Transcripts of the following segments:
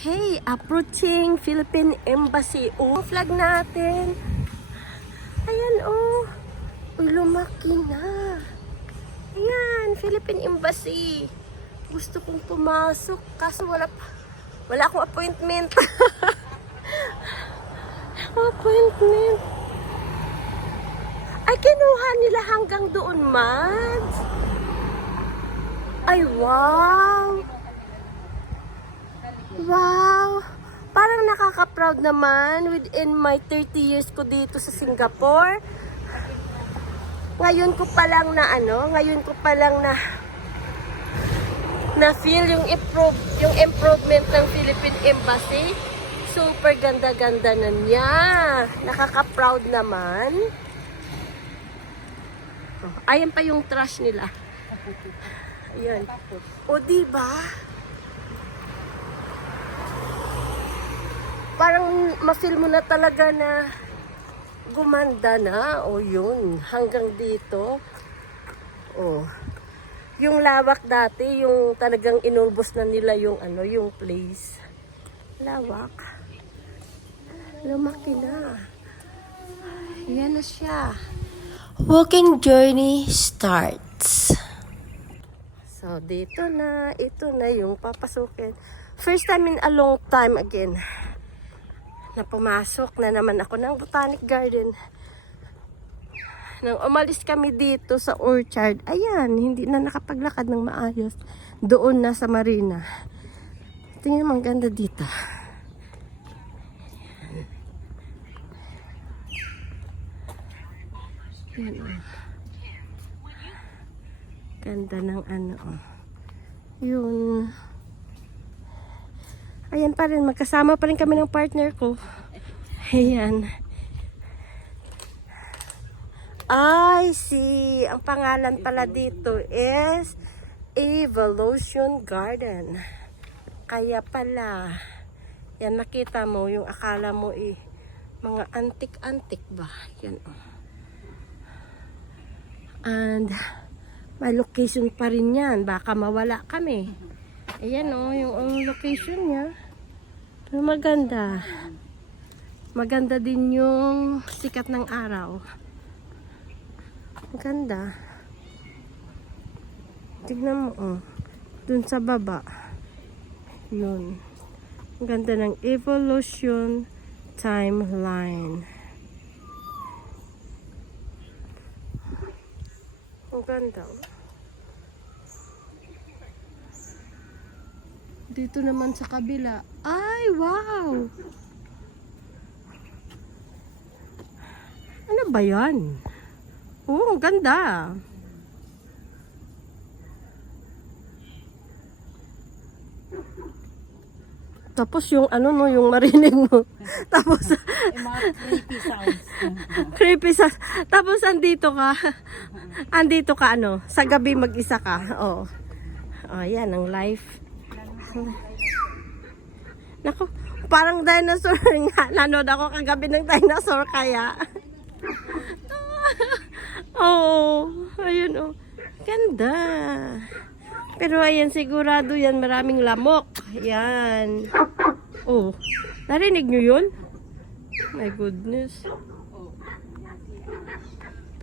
Okay, approaching Philippine Embassy. Oh, flag natin. Ayan, oh. Uy, lumaki na. Ayan, Philippine Embassy. Gusto kong pumasok, kaso wala akong appointment. Appointment. Ay, kinuha nila hanggang doon, Mads. Ay, wow. Wow! Parang nakaka-proud naman within my 30 years ko dito sa Singapore. Ngayon ko pa lang na feel yung improvement ng Philippine Embassy. Super ganda-ganda na niya. Nakaka-proud naman. Oh, ayan pa yung trash nila. Ayan. O, diba? Parang ma-feel mo na talaga na gumanda na. O yun, hanggang dito. O, yung lawak dati, yung talagang inubos na nila yung yung place. Lawak. Lumaki na. Yan na siya. Walking journey starts. So, dito na. Ito na yung papasukin. First time in a long time again na pumasok na naman ako ng Botanic Garden. Nang umalis kami dito sa orchard, ayan, hindi na nakapaglakad ng maayos. Doon na sa marina. Tingnan mo, ang ganda dito. Ayan. Ganda ng yun. Ayan pa rin, magkasama pa rin kami ng partner ko. Ayan. I see. Ang pangalan pala dito is Evolution Garden. Kaya pala, yan nakita mo, yung akala mo mga antik-antik ba? Yan o. And may location pa rin yan. Baka mawala kami. Ayan o, yung location niya. Pero maganda. Maganda din yung sikat ng araw. Maganda. Tignan mo o. Dun sa baba. Yun. Ang ganda ng evolution timeline. Ang ganda o. Dito naman sa kabila. Ay, wow! Ano ba yan? Oh, ang ganda. Tapos yung yung marinig mo. Tapos mga creepy sounds. Creepy sounds. Tapos andito ka sa gabi mag-isa ka. Oh. Oh, yan ang life. Nako, parang dinosaur nga. Nanood ako kagabi ng dinosaur kaya. Oh, ayun oh. Ganda. Pero ayan, sigurado yan maraming lamok. Yan. Oh, narinig nyo yun? My goodness.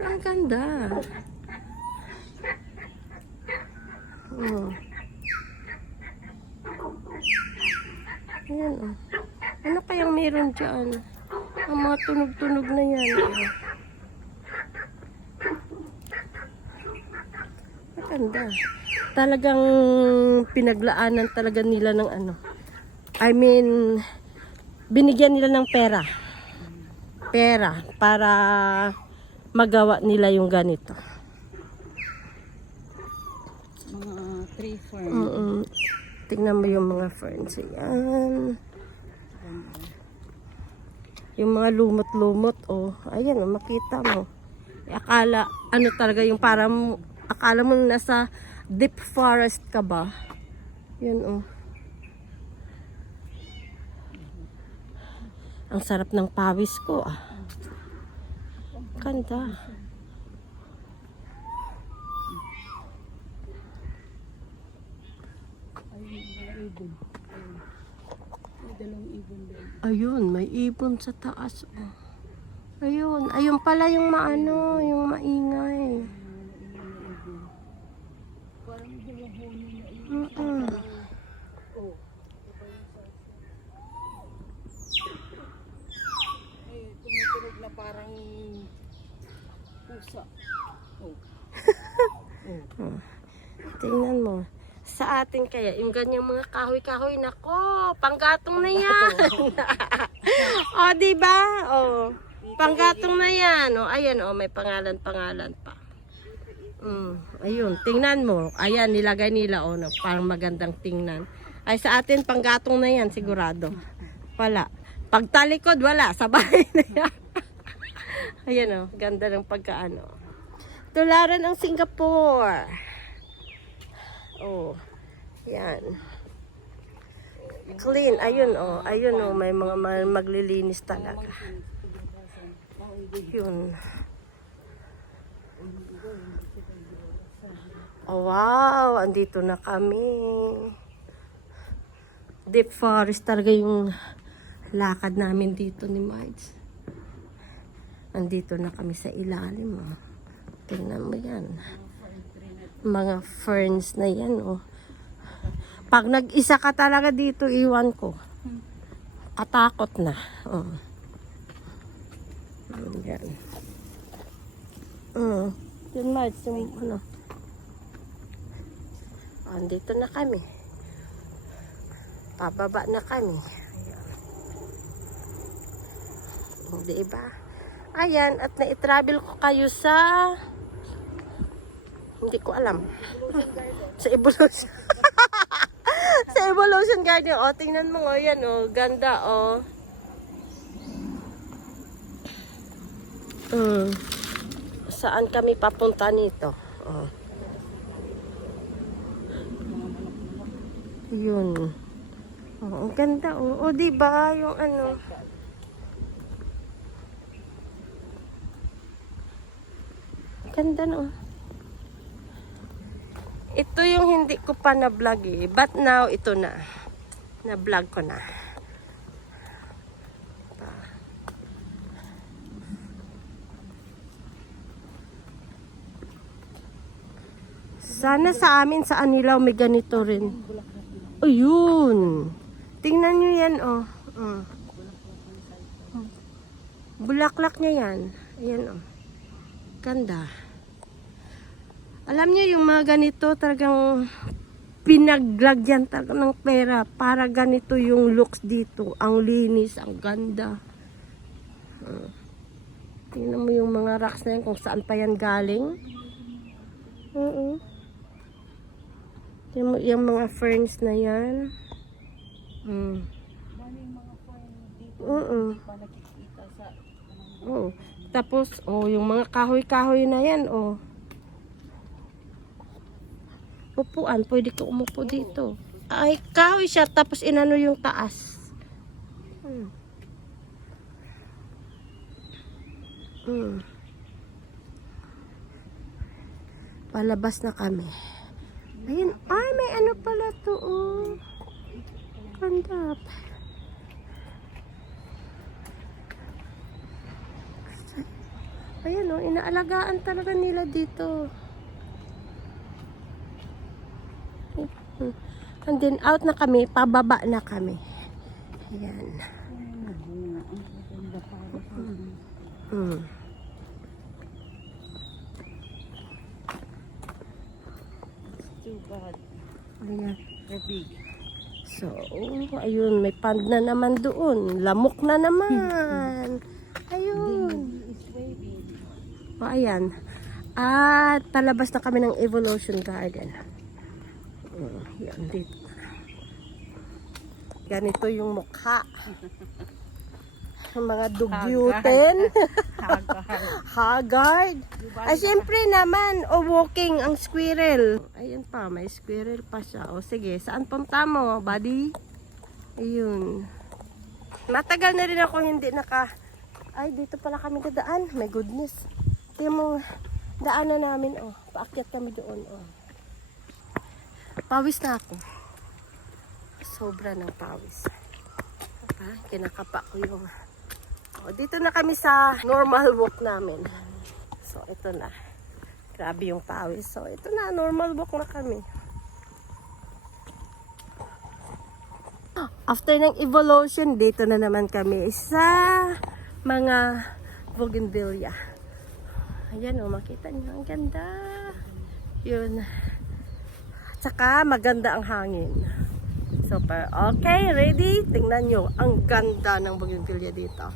Pero ang ganda. Oh. Ayan, oh. Ano kayang meron dyan? Ang mga tunog-tunog na yan. Oh. Maganda. Talagang pinaglaanan talaga nila ng binigyan nila ng pera. Pera para magawa nila yung ganito. Mga tree fern. Tingnan mo yung mga ferns. Ayan. Yung mga lumot-lumot. Oh, ayan, makita mo. Akala, talaga yung parang, akala mo nasa deep forest ka ba? Yan, oh. Ang sarap ng pawis ko, ah. Ganda. dalawang ibon doon. Ayun, may ibon sa taas. Oh. Ayun, ayun pala yung maano, yung maingay. Parang dalawang huni na yun. Mm-mm. Oh. Eh, tumutunog na parang pusa. Oh. Oh. Tingnan mo. Sa atin kaya, yung ganyang mga kahoy-kahoy, nako, panggatong na yan. O, diba? O, panggatong na yan. O, ayan, o, may pangalan-pangalan pa. Ayun, tingnan mo. Ayan, nilagay nila, o, no, parang magandang tingnan. Ay, sa atin, panggatong na yan, sigurado. Wala. Pagtalikod, wala. Sa bahay na yan. Ayan, o, ganda ng pagkaano. Tularan ang Singapore. Oh, yan. Clean. Ayun, oh. Ayun, oh. May mga maglilinis talaga. Yun. Oh, wow. Andito na kami. Deep forest talaga yung lakad namin dito ni Marge. Andito na kami sa ilalim, oh. Tingnan mo yan. Mga ferns na yan, oh. Pag nag-isa ka talaga dito, iwan ko. Katakot na. Oh. Yan. Yun, Marge, yung ano. Andito na kami. Pababa na kami. Ayan. Diba? Ayan, at na-travel ko kayo sa... Hindi ko alam. Sa Evolution. Sa Evolution Garden. O, tingnan mo nga yan, o. Ganda, o. Saan kami papunta nito? O. Yun. O, ang ganda, o. O, diba? Yung ano. Ganda, no. Ito yung hindi ko pa na-vlog eh. But now, ito na. Na-vlog ko na. Sana sa amin, sa Anilaw, may ganito rin. Ayun. Tingnan nyo yan, oh. Bulaklak niya yan. Ayan, oh. Ganda. Alam niyo yung mga ganito talagang pinaglagyan talaga ng pera para ganito yung looks dito. Ang linis, ang ganda. Tingnan mo yung mga rocks na yan kung saan pa yan galing. Yung mga ferns na yan. Dami yung mga fern dito. Hindi pa nakikita sa... Tapos, yung mga kahoy-kahoy na yan, upuan, pwede ka umupo dito. Ay, kahoy siya, tapos inano yung taas. Palabas na kami. Ayun, ay, may ano pala to, oh. Ganda. Ayan, oh, inaalagaan talaga nila dito. And then out na kami, pababa na kami. Ayan. Too bad. Ayan. They're big. So, ayun, may pond na naman doon. Lamok na naman. Ayun. It's waving. O, ayan. At palabas na kami ng Evolution Garden. Yan, dito. Ganito yung mukha. Mga dugyuten. Haggard. Ay, siyempre naman, walking ang squirrel. Ayun pa, may squirrel pa siya. O, sige, saan punta mo, buddy? Ayun. Matagal na rin ako hindi Ay, dito pala kami dadaan. My goodness. Tingnan mo, daanan namin, paakyat kami doon, Pawis na ako. Sobra ng pawis. kinakapa ko yung... dito na kami sa normal walk namin. So, ito na. Grabe yung pawis. So, ito na. Normal walk na kami. After ng evolution, dito na naman kami sa mga bougainvillea. Ayan o, makita niyo. Ang ganda. Yun. Tsaka maganda ang hangin. Super. Okay, ready? Tingnan nyo. Ang ganda ng bougainvillea dito.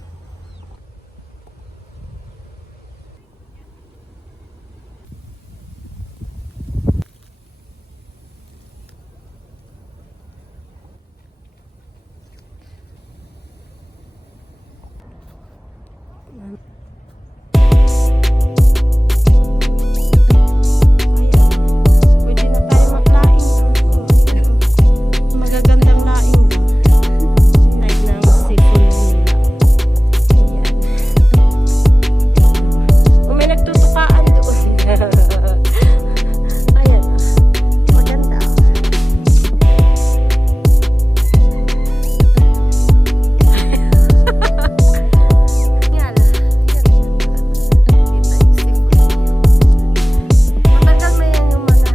Pwede na tayo maglaing. Magagandang laing ba? Type ng seafood nila. Ayan. May nagtutukaan doon. Ayan. Maganda. Yan. Kita yung seafood. Matagal mo yan yung mga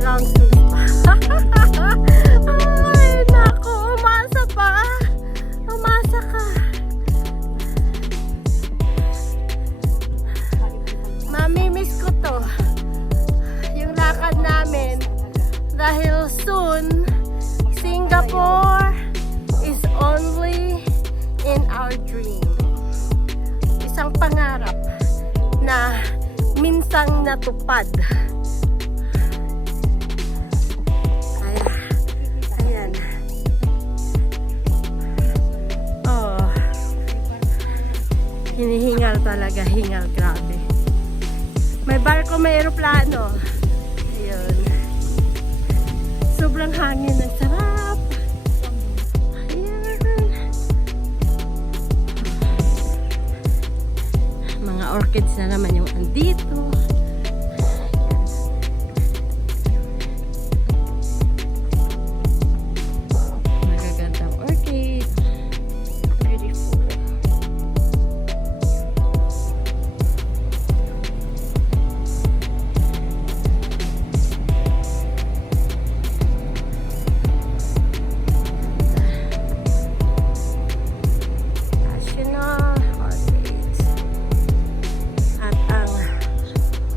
round food. Ay, naku, umasa pa. Umasa ka. Mami-miss ko to. Yung lakad namin. Dahil soon, Singapore is only in our dream. Isang pangarap na minsang natupad. Ayan. Oh. Hinihingal talaga, hingal, grabe. May barko, may eroplano. Ayun. Sobrang hangin, ang sarap. Ayan. Mga orchids na naman yung andito. Magagandang orchid. Beautiful. National orchids. At ang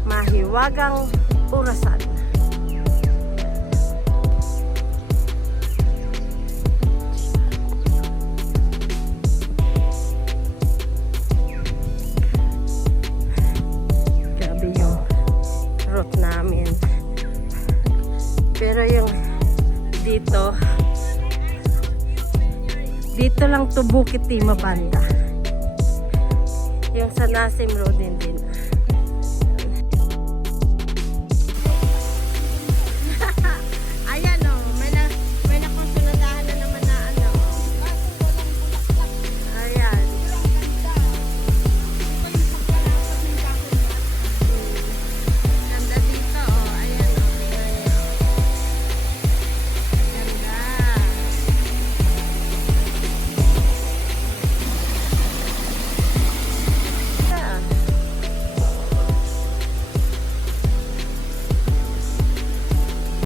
mahiwagang orasan. Grabe yung route namin. Pero yung dito lang to Bukit Timah banda. Yung sa Nasim Road din.